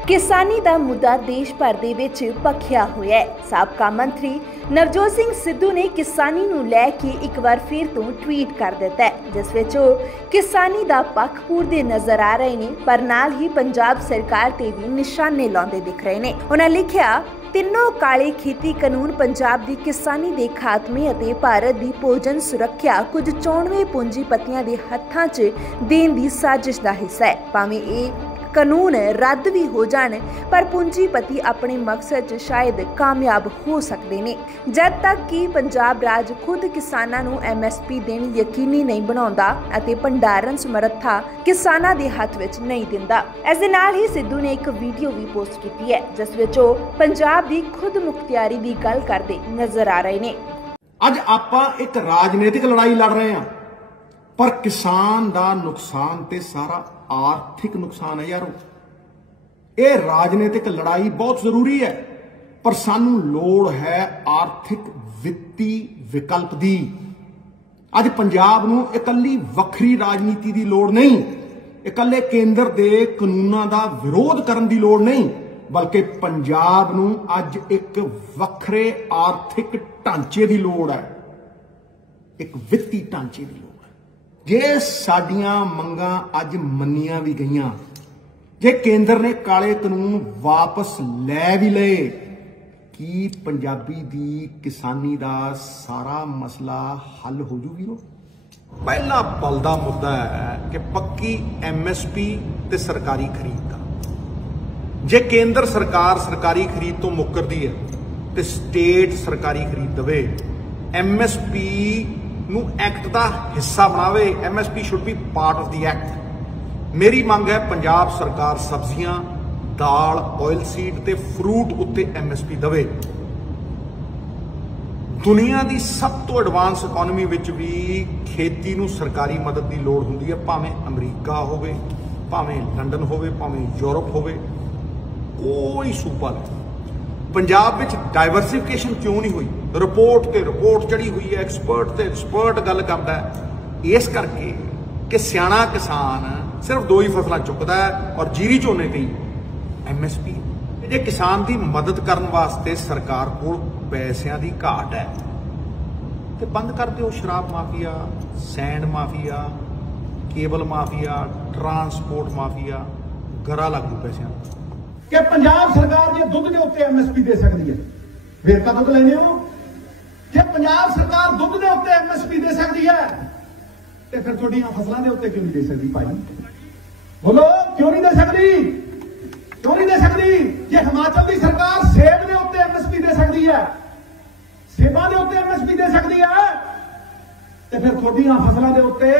किसानी दा मुद्दा देश भर दे विच भखिया होया है। साबका मंत्री नवजोत सिंह सिद्धू ने किसानी नूं लै के एक बार फिर तो ट्वीट कर दिता है, जिस विच किसानी दा पक्ष पूरदे नजर आ रहे ने, पर नाल ही पंजाब सरकार ते भी निशाने लाउंदे दिख रहे ने। उन्हां लिखिया, ਤਿੰਨੋਂ ਕਾਲੇ ਖੇਤੀ ਕਾਨੂੰਨ ਪੰਜਾਬ ਦੀ ਕਿਸਾਨੀ ਦੇ ਖਾਤਮੇ ਅਤੇ ਭਾਰਤ ਦੀ ਭੋਜਨ ਸੁਰੱਖਿਆ ਕੁਝ ਚੋਣਵੇਂ ਪੂੰਜੀਪਤੀਆਂ ਦੇ ਹੱਥਾਂ 'ਚ ਦੇਣ ਦੀ ਸਾਜ਼ਿਸ਼ ਦਾ ਹਿੱਸਾ ਹੈ। ਭਾਵੇਂ ਇਹ ਕਾਨੂੰਨ ਰੱਦ ਵੀ ਹੋ ਜਾਣ, पर पूंजीपति अपने मकसद च शायद कामयाब हो सकते हैं, जब तक कि पंजाब राज खुद किसानां नूं MSP देनी यकीनी नहीं बनाउंदा अते भंडारण समर्था किसानां दे हत्थ विच नहीं दिंदा। इस दे नाल ही सिद्धू ने एक वीडियो भी पोस्ट की है, जिस विच ओह पंजाब दी खुद मुख्तियारी दी गल करदे नजर आ रहे ने। अज आपां एक राजनीतिक लड़ाई लड़ रहे हैं, पर किसान दा नुकसान ते सारा आर्थिक नुकसान है यारो। ये राजनीतिक लड़ाई बहुत जरूरी है, पर सानू लोड़ है आर्थिक वित्ती विकल्प दी। अज पंजाब नूं इकल्ली वखरी राजनीति दी लोड़ नहीं, इकल्ले केंद्र दे कानूनां दा विरोध करन दी लोड़ नहीं, बल्कि पंजाब नूं अज एक वखरे आर्थिक ढांचे दी लोड़ है, एक वित्ती ढांचे दी लोड़। जे साडियां मंगां अज मन्नियां भी गईयां, जे केंद्र ने काले कानून वापस लै भी लए, की पंजाबी दी किसानी दा सारा मसला हल हो जूगी? पहला बलदा मुद्दा है कि पक्की MSP ते सरकारी खरीद दा। जे केंद्र सरकार सरकारी खरीद तो मुकरदी है ते स्टेट सरकारी खरीद दवे, MSP नूं एक्ट दा हिस्सा बनावे, MSP should be part of the act. मेरी मांग है पंजाब सरकार सब्जियां, दाल, ऑयल सीड ते फ्रूट उत्ते MSP दवे। दुनिया दी सब तो एडवांस इकोनॉमी विच भी खेती नूं सरकारी मदद की लोड़ हुंदी है, भावें अमरीका होवे, भावें लंडन होवे, भावें यूरोप होवे, कोई सूबा नहीं। पंजाब विच डाइवर्सिफिकेशन क्यों नहीं हुई? रिपोर्ट ते रिपोर्ट चढ़ी हुई है, एक्सपर्ट ते एक्सपर्ट गल करदा है, इस करके कि सियाणा किसान सिर्फ दो ही फसलां चुकदा है और जीरी झोने ते MSP। जे किसान की मदद करने वास्ते सरकार कोल पैसिਆਂ ਦੀ घाट है तो बंद कर दो शराब mafia, sand mafia, cable mafia, transport mafia, गरा लग जू पैसिਆਂ कि पंजाब सरकार जे दुध के उत्ते MSP दे सकती है, वेरका दुध लेने हो, जे पंजाब सरकार दुध के उत्ते MSP दे सकती है तो फिर थोड़ियां फसलों के उत्ते क्यों नहीं दे सकती? भाई बोलो, क्यों नहीं दे सकती? क्यों नहीं दे सकती? जे हिमाचल की सरकार सेब के उत्ते MSP दे सकती है, सेबा के उत्ते MSP दे सकती है, तो फिर थोड़ियां फसलों के उत्ते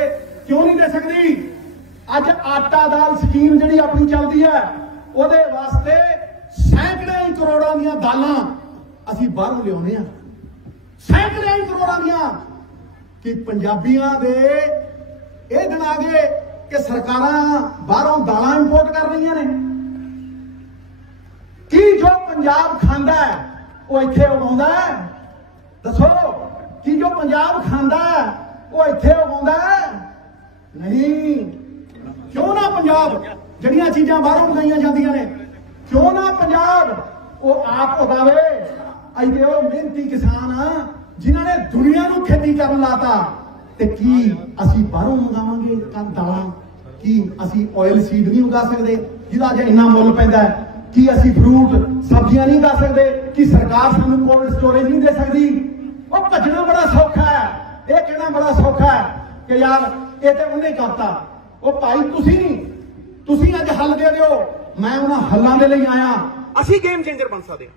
क्यों नहीं दे सकती? अज आटा दाल स्कीम जिहड़ी अपनी चलती है, ਉਹਦੇ वास्ते सैकड़े करोड़ों ਦੀਆਂ दालां ਅਸੀਂ ਬਾਹਰੋਂ ਲਿਆਉਂਦੇ ਆ, सैकड़े करोड़ों ਦੀਆਂ, कि पंजाबियों दे ਇਹ ਦਿਨ ਆ ਗਏ कि सरकारां बाहरों दालां इंपोर्ट कर रही ने। कि जो पंजाब खांदा है वो इत्थे उगाउंदा है? दसो, कि जो पंजाब खांदा है वो इत्थे उगाउंदा है? नहीं। क्यों ना पंजाब ਜਿਹੜੀਆਂ चीज़ां बाहरों मंगाईਆਂ ਜਾਂਦੀਆਂ ने, क्यों ना पंजाब वो आप उगावे? अजे वो मेहनती किसान जिन्हां ने दुनिया नूं खेती करन लाता, ते की असीं बाहरों मंगावांगे दालां? की असीं ऑयल सीड नहीं उगा सकते जिहदा जे इन्ना मुੱਲ पैंदा है? कि असीं फ्रूट सब्जियां नहीं उगा सकते? कि सरकार सानूं कोल्ड स्टोरेज नहीं दे सकती? वो भजना बड़ा सौखा है, ये कहना बड़ा सौखा है कि यार ये तो उन्हें करता। वो भाई तुसीं अज हल दे दिओ, मैं उन्हां हल्लां दे लई आया। असीं गेम चेंजर बन सकते हैं,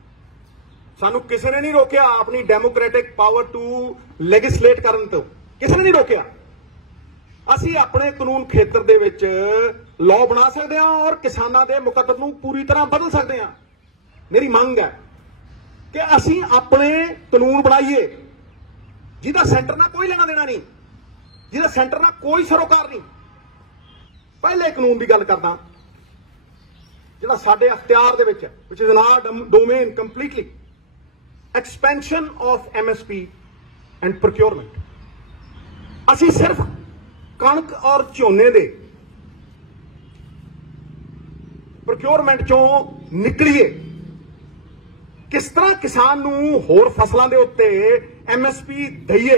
सानू किसी ने नहीं रोकिया अपनी डेमोक्रेटिक पावर टू लैजिस्लेट करन तो, किसी ने नहीं रोकिया। असीं अपने कानून खेतर दे विच लॉ बना सकते हैं और किसानां दे मुकद्दर नूं पूरी तरह बदल सकते हैं। मेरी मंग है कि असीं अपने कानून बनाइए जिहदा सेंटर नाल कोई लेना देना नहीं, जिहदा सेंटर नाल कोई सरोकार नहीं। पहले कानून की गल करदा जिहड़ा साडे अख्तियार दे विच है, which is in our domain completely, expansion of MSP and procurement. असीं सिर्फ कणक और झोने दे ਪ੍ਰੋਕਿਉਰਮੈਂਟ ਚੋਂ ਨਿਕਲੀਏ, किस तरह किसान नूं होर फसलों के उत्ते MSP दईए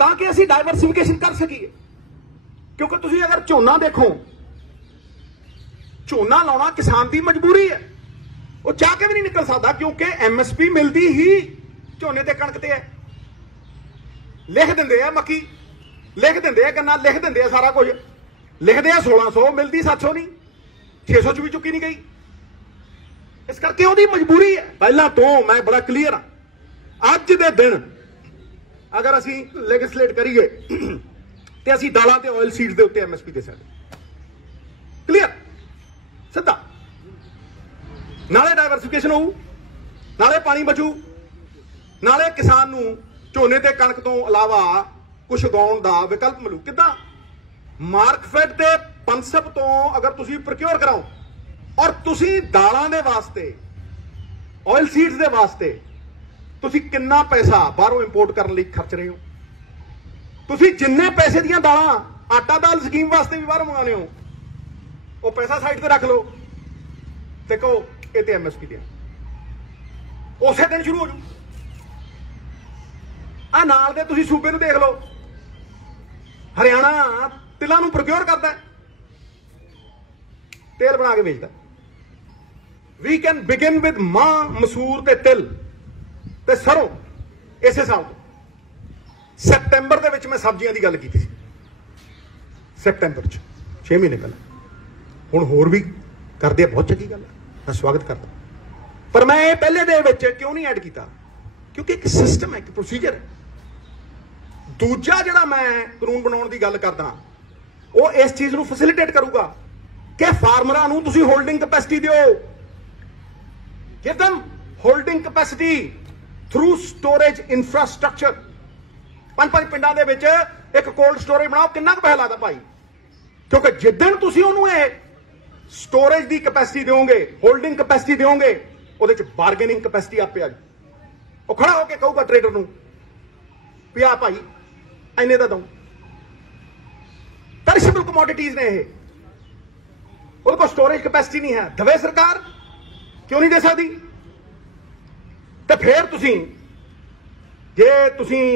ताकि असीं डाइवर्सिफिकेशन कर सकीए। क्योंकि तुसीं अगर झोना देखो, झोना लाउणा किसान की मजबूरी है, वो चाह के भी नहीं निकल सकता क्योंकि MSP मिलती ही झोने ते कणक ते है। लिख दिंदे आ मक्की, लिख दिंदे आ गन्ना, लिख दिंदे आ सारा कुछ, लिखदे आ 1600, मिलती 700 नहीं, 600 च भी चुकी नहीं गई। इस करके ਉਹਦੀ मजबूरी है। पहला तो मैं बड़ा क्लीयर हाँ, अज दे दिन अगर असी लेजिस्लेट करिए तो असी दालों ते ऑयल सीड्स दे उत्ते MSP दे सकते, क्लीयर सीधा। नाले डाइवर्सिफिकेशन होऊ, नाले पानी बचू, नाले किसान नूं झोने ते कणक तो इलावा कुछ उगाउण दा विकल्प मिलू। किदां? मार्कफेड ते पंसप तो अगर तुसीं प्रोक्योर कराओ और तुसी दालां दे वास्ते, ऑयल सीड्स दे वास्ते तुसी कितना पैसा बाहरों इंपोर्ट करने लई खर्च रहे हो? तुसी जिन्ने पैसे दियां दालां आटा दाल स्कीम वास्ते भी बाहरों मंगाने हो, वो पैसा साइड ते रख लो ते कहो ये ते MSP दे, उसे दिन शुरू हो जाऊ। आ नाल दे तुसी सूबे नूं देख लो, हरियाणा तिलां नूं प्रोक्योर करदा है, तेल बना के बेचता। वी कैन बिगिन विद मां, मसूर ते तिल ते सरों। इसे साल सितंबर दे विच मैं सब्जियां दी गल कीती सी, सितंबर च 6 महीने पहले। हुण होर भी करदे, बहुत चंगी गल है, मैं स्वागत करदा। पर मैं ये पहले दे विच क्यों नहीं ऐड कीता? क्योंकि एक सिस्टम है, एक प्रोसीजर है। दूजा जिहड़ा मैं कानून बनाउण दी गल करदा, वो इस चीज़ नूं फैसिलिटेट करूगा कि फार्मरां नूं तुसीं होल्डिंग कैपेसिटी दिओ। Give them holding capacity through storage infrastructure। 5 पिंडां दे विच एक कोल्ड स्टोरेज बनाओ, किन्ना पैसा लगदा भाई? क्योंकि जिद्दन तुसीं उहनूं ये स्टोरेज दी कैपेसिटी दोगे, होल्डिंग कैपेसिटी दोगे, उहदे च बारगेनिंग कैपेसिटी आपे आ जाए। वो खड़ा होकर कहूगा ट्रेडर नूं भी आ भाई इन्ने दा दऊं। पेरिशेबल कमोडिटीज ने ये, उहदे कोल स्टोरेज कैपेसिटी नहीं है, दवे सरकार क्यों नहीं दे सकती? तो फिर तुसीं जे तुसीं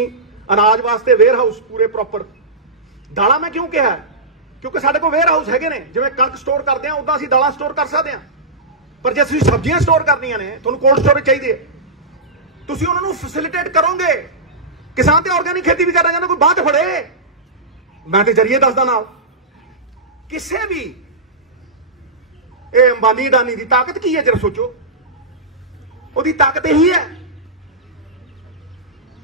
अनाज वास्ते वेयर हाउस पूरे प्रॉपर, दालां मैं क्यों कहा? क्योंकि साडे कोल वेयर हाउस हैगे ने, जिवें कणक स्टोर करते हैं उदां असीं दालां स्टोर कर सकते हैं। पर जे तुसीं सब्जियां स्टोर करनियां ने, तुहानूं कोल्ड स्टोरेज चाहिए, तुसीं उन्हां नूं फैसिलिटेट करोगे। किसान ते ऑर्गेनिक खेती भी करना चाहता, कोई बात फड़े, मैं तो जरिए दसदा ना। किसी भी अंबानी अडानी की ताकत की है, जरा सोचो, उसकी ताकत यही है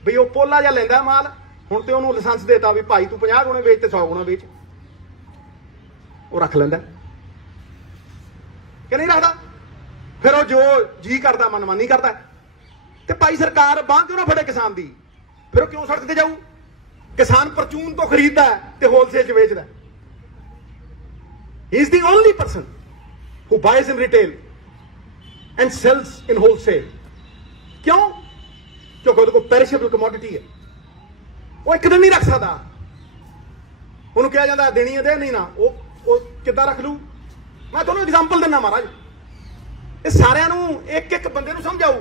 भी वो पोला जा लेंदा माल, हुण ते उहनूं लाइसेंस देता भी भाई तू 50 गुणे बेच ते 100 गुणा बेच, वो रख लेंदा कि नहीं रखता? फिर वो जो जी करता मनमानी करता। तो भाई सरकार बांह क्यों ना फड़े किसान की? फिर वो क्यों सड़क ते जाऊ? किसान परचून तो खरीदता है तो होलसेल च बेचता। He is the only person who buys in retail and sells in wholesale। क्यों? क्योंकि उसको पेरिशेबल कमोडिटी है, वो एक दिन नहीं रख सकता। उन्होंने कहा जाता है देनी है, दे नहीं ना, वो कितना रख लू? मैं तुम्हें एग्जाम्पल देना महाराज, ये सारिਆਂ ਨੂੰ एक एक बंदे ਨੂੰ समझाऊ।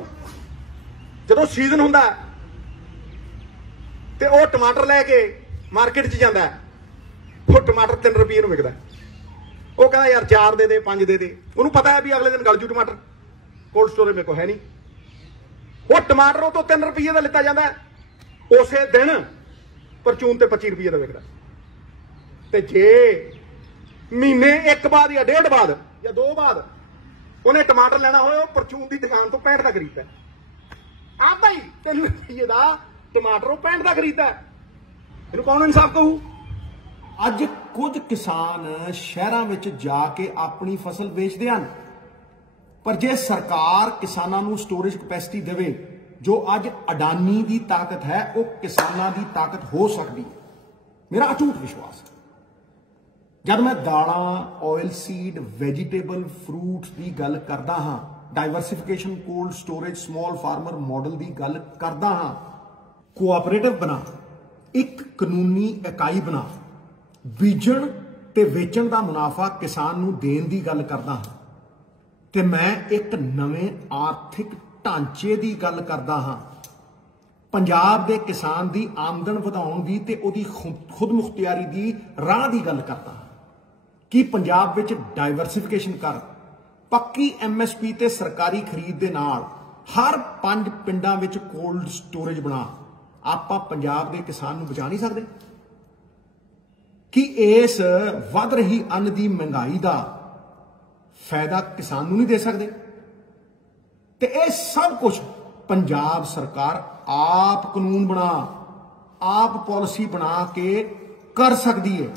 ਜਦੋਂ सीजन ਹੁੰਦਾ ਤੇ ਉਹ टमाटर लैके मार्केट च जाता है, वो टमाटर 3 रुपये ਨੂੰ ਵਿਕਦਾ। वो कहता यार 4 दे दे, 5 दे दे। उन्होंने पता है भी अगले दिन गल जू टमाटर, कोल्ड स्टोरेज मेरे को है नहीं। वो टमाटर तो 3 रुपये का लिता जाता है, उस दिन परचून ते 25 रुपये का विकदा। ते जे महीने एक बाद या 1.5 बाद या 2 बाद उन्हें टमाटर लेना हो, परचून की दुकान तो 65 का खरीदता है। आप भाई 3 रुपये का टमाटर 65 का खरीदता है, इन्हें कौन इंसाफ कहू? ਅੱਜ ਕੁਝ ਕਿਸਾਨ ਸ਼ਹਿਰਾਂ ਵਿੱਚ ਜਾ ਕੇ ਆਪਣੀ ਫਸਲ ਵੇਚਦੇ ਹਨ, ਪਰ ਜੇ ਸਰਕਾਰ ਕਿਸਾਨਾਂ ਨੂੰ ਸਟੋਰੇਜ ਕਪੈਸਿਟੀ ਦੇਵੇ, ਜੋ ਅੱਜ ਅਡਾਨੀ ਦੀ ਤਾਕਤ ਹੈ, ਉਹ ਕਿਸਾਨਾਂ ਦੀ ਤਾਕਤ ਹੋ ਸਕਦੀ ਹੈ। ਮੇਰਾ ਅਟੁੱਟ ਵਿਸ਼ਵਾਸ ਹੈ। ਜਦ ਮੈਂ ਦਾਲਾਂ, ਆਇਲ ਸੀਡ, ਵੈਜੀਟੇਬਲ, ਫਰੂਟਸ ਦੀ ਗੱਲ ਕਰਦਾ ਹਾਂ, diversification, cold storage, small farmer model ਦੀ ਗੱਲ ਕਰਦਾ ਹਾਂ, ਕੋਆਪਰੇਟਿਵ ਬਣਾ, ਇੱਕ ਕਾਨੂੰਨੀ ਇਕਾਈ ਬਣਾ, ਬੀਜਣ ਤੇ ਵੇਚਣ ਦਾ ਮੁਨਾਫਾ ਕਿਸਾਨ ਨੂੰ ਦੇਣ ਦੀ ਗੱਲ ਕਰਦਾ ਹਾਂ ਤੇ ਮੈਂ ਇੱਕ ਨਵੇਂ ਆਰਥਿਕ ਢਾਂਚੇ ਦੀ ਗੱਲ ਕਰਦਾ ਹਾਂ। ਪੰਜਾਬ ਦੇ ਕਿਸਾਨ ਦੀ ਆਮਦਨ ਵਧਾਉਣ ਦੀ ਤੇ ਉਹਦੀ ਖੁਦਮੁਖਤਿਆਰੀ ਦੀ ਰਾਹ ਦੀ ਗੱਲ ਕਰਦਾ ਹਾਂ ਕਿ ਪੰਜਾਬ ਵਿੱਚ ਡਾਈਵਰਸਿਫਿਕੇਸ਼ਨ ਕਰ, ਪੱਕੀ MSP ਤੇ ਸਰਕਾਰੀ ਖਰੀਦ ਦੇ ਨਾਲ ਹਰ 5 ਪਿੰਡਾਂ ਵਿੱਚ ਕੋਲਡ ਸਟੋਰੇਜ ਬਣਾ। ਆਪਾਂ ਪੰਜਾਬ ਦੇ ਕਿਸਾਨ ਨੂੰ ਬਚਾ ਨਹੀਂ ਸਕਦੇ ਕਿ ਇਸ ਵੱਧ ਰਹੀ ਅੰਨ ਦੀ ਮਹਿੰਗਾਈ ਦਾ ਫਾਇਦਾ ਕਿਸਾਨ ਨੂੰ ਨਹੀਂ ਦੇ ਸਕਦੇ? ਤੇ ਇਹ ਸਭ ਕੁਝ ਪੰਜਾਬ ਸਰਕਾਰ ਆਪ ਕਾਨੂੰਨ ਬਣਾ, ਆਪ ਪਾਲਿਸੀ ਬਣਾ ਕੇ ਕਰ ਸਕਦੀ ਹੈ।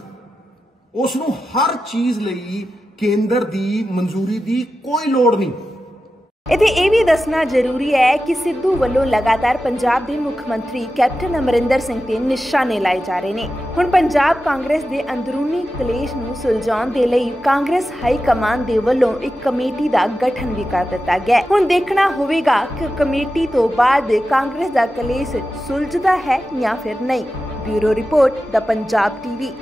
ਉਸ ਨੂੰ ਹਰ ਚੀਜ਼ ਲਈ ਕੇਂਦਰ ਦੀ ਮਨਜ਼ੂਰੀ ਦੀ ਕੋਈ ਲੋੜ ਨਹੀਂ। ਇੱਥੇ ਇਹ ਵੀ ਦੱਸਣਾ ਜ਼ਰੂਰੀ ਹੈ ਕਿ ਸਿੱਧੂ ਵੱਲੋਂ ਲਗਾਤਾਰ ਪੰਜਾਬ ਦੇ ਮੁੱਖ ਮੰਤਰੀ ਕੈਪਟਨ ਅਮਰਿੰਦਰ ਸਿੰਘ ਤੇ ਨਿਸ਼ਾਨੇ ਲਾਏ ਜਾ ਰਹੇ ਨੇ। ਹੁਣ ਪੰਜਾਬ ਕਾਂਗਰਸ ਦੇ ਅੰਦਰੂਨੀ ਕਲੇਸ਼ ਨੂੰ ਸੁਲਝਾਉਣ ਦੇ ਲਈ ਕਾਂਗਰਸ ਹਾਈ ਕਮਾਨ ਦੇ ਵੱਲੋਂ ਇੱਕ ਕਮੇਟੀ ਦਾ ਗਠਨ ਵੀ ਕਰ ਦਿੱਤਾ ਗਿਆ। ਹੁਣ ਦੇਖਣਾ ਹੋਵੇਗਾ ਕਿ ਕਮੇਟੀ ਤੋਂ ਬਾਅਦ ਕਾਂਗਰਸ ਦਾ ਕਲੇਸ਼ ਸੁਲਝਦਾ ਹੈ ਜਾਂ ਫਿਰ ਨਹੀਂ। ਬਿਊਰੋ ਰਿਪੋਰਟ, ਦ ਪੰਜਾਬ TV।